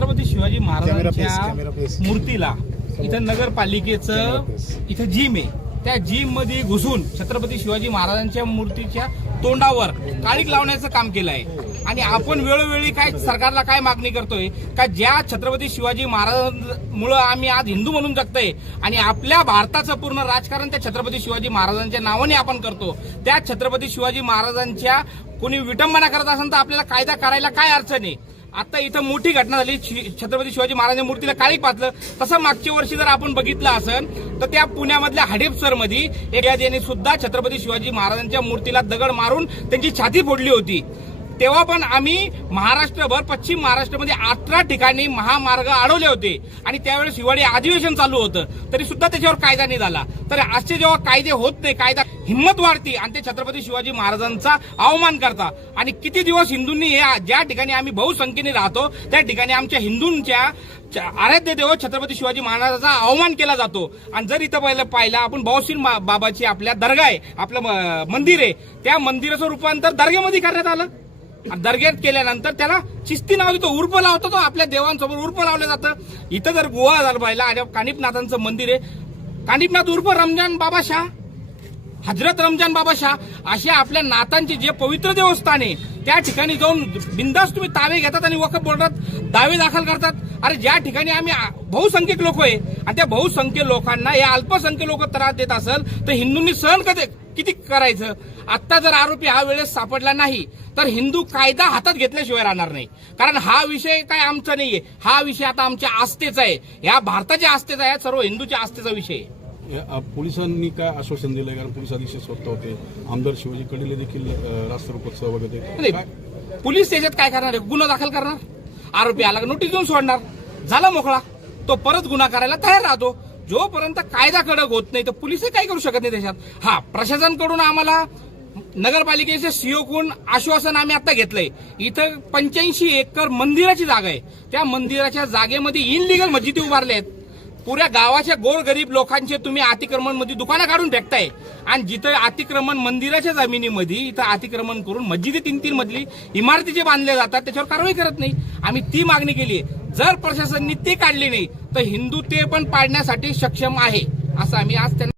छत्रपती शिवाजी महाराजांच्या मूर्तीला इथं नगरपालिकेचं इथं जिम आहे त्या जिम मध्ये घुसून छत्रपती शिवाजी महाराजांच्या मूर्तीच्या तोंडावर काळीक लावण्याचं काम केलं आहे आणि आपण वेळोवेळी काय सरकारला काय मागणी करतोय का ज्या छत्रपती शिवाजी महाराजांमुळे आम्ही आज हिंदू म्हणून जगतोय आणि आपल्या भारताचं पूर्ण राजकारण त्या छत्रपती शिवाजी महाराजांच्या नावाने आपण करतो त्या छत्रपती शिवाजी महाराजांच्या कोणी विटंबना करत असेल तर आपल्याला कायदा करायला काय अडचण आहे आता इथं मोठी घटना झाली छत्रपती शिवाजी महाराजांच्या मूर्तीला काळी पाचलं तसं मागच्या वर्षी जर आपण बघितलं असेल तर त्या पुण्यामधल्या मध्ये एका सुद्धा छत्रपती शिवाजी महाराजांच्या मूर्तीला दगड मारून त्यांची छाती फोडली होती तेव्हा पण आम्ही महाराष्ट्रभर पश्चिम महाराष्ट्रामध्ये अठरा ठिकाणी महामार्ग अडवले होते आणि त्यावेळेस हिवाळी अधिवेशन चालू होतं तरी सुद्धा त्याच्यावर कायदा नाही झाला तर असे जेव्हा कायदे होत नाही कायदा हिंमत वाढती आणि ते छत्रपती शिवाजी महाराजांचा अवमान करता आणि किती दिवस हिंदूंनी हे ज्या ठिकाणी आम्ही बहुसंख्येने राहतो त्या ठिकाणी आमच्या हिंदूंच्या आराध्य देव छत्रपती शिवाजी महाराजांचा अवमान केला जातो आणि जर इथं पहिलं पाहिलं आपण बावसिन बाबाची आपल्या दर्गा आहे आपलं मंदिर आहे त्या मंदिराचं रूपांतर दर्ग्यामध्ये करण्यात आलं दर्ग्यात केल्यानंतर त्याला शिस्ती नाव देतो उर्फ लावतो तो आपल्या देवांसमोर उर्फ लावलं जातं इथं जर गोवा पाहिला आणि कानिपनाथांचं मंदिर आहे कानिपनाथ उर्फ रमजान बाबा शाह हजरत रमजान बाबा शाह अशा आपल्या नातांचे जे पवित्र देवस्थान आहे त्या ठिकाणी जाऊन बिंदास तुम्ही तावे घेतात आणि वखत बोलतात दावे दाखल करतात अरे ज्या ठिकाणी आम्ही बहुसंख्यक लोक आहे आणि त्या बहुसंख्य लोकांना या अल्पसंख्य लोक त्रास देत असेल तर हिंदूंनी सहन कधी किती करायचं आत्ता जर आरोपी हा वेळेस सापडला नाही तर हिंदू कायदा हातात घेतल्याशिवाय राहणार नाही कारण हा विषय काय आमचा नाहीये हा विषय आता आमच्या आस्थेचा आहे या भारताच्या आस्थेचा आहे सर्व हिंदूच्या आस्थेचा विषय आहे पोलिसांनी काय आश्वासन दिलंय कारण पोलीस अतिशय स्वतः होते आमदार शिवाजी कडीले देखील राष्ट्रोत्सव पोलीस त्याच्यात काय करणार आहे गुन्हा दाखल करणार आरोपी आला नोटीस देऊन सोडणार झाला मोकळा तो परत गुन्हा करायला तयार राहतो जोपर्यंत कायदा कडक होत नाही तर पोलिसही काय करू शकत नाही त्याच्यात हा प्रशासनकडून आम्हाला नगरपालिकेचे सीओकून आश्वासन आम्ही आता घेतलंय इथं पंच्याऐंशी एकर मंदिराची जागा आहे त्या मंदिराच्या जागेमध्ये इनलिगल मस्जिदी उभारल्या आहेत पुऱ्या गावाच्या गोरगरीब लोकांचे तुम्ही अतिक्रमण मध्ये दुकानं काढून फेकताय आणि जिथं अतिक्रमण मंदिराच्या जमिनीमध्ये इथं अतिक्रमण करून मस्जिदी तीन तीन मधली इमारती जे बांधल्या जातात त्याच्यावर कारवाई करत नाही आम्ही ती मागणी केली जर प्रशासनाने ते काढले नाही तर ते पण पाडण्यासाठी सक्षम आहे असं आम्ही आज त्यांना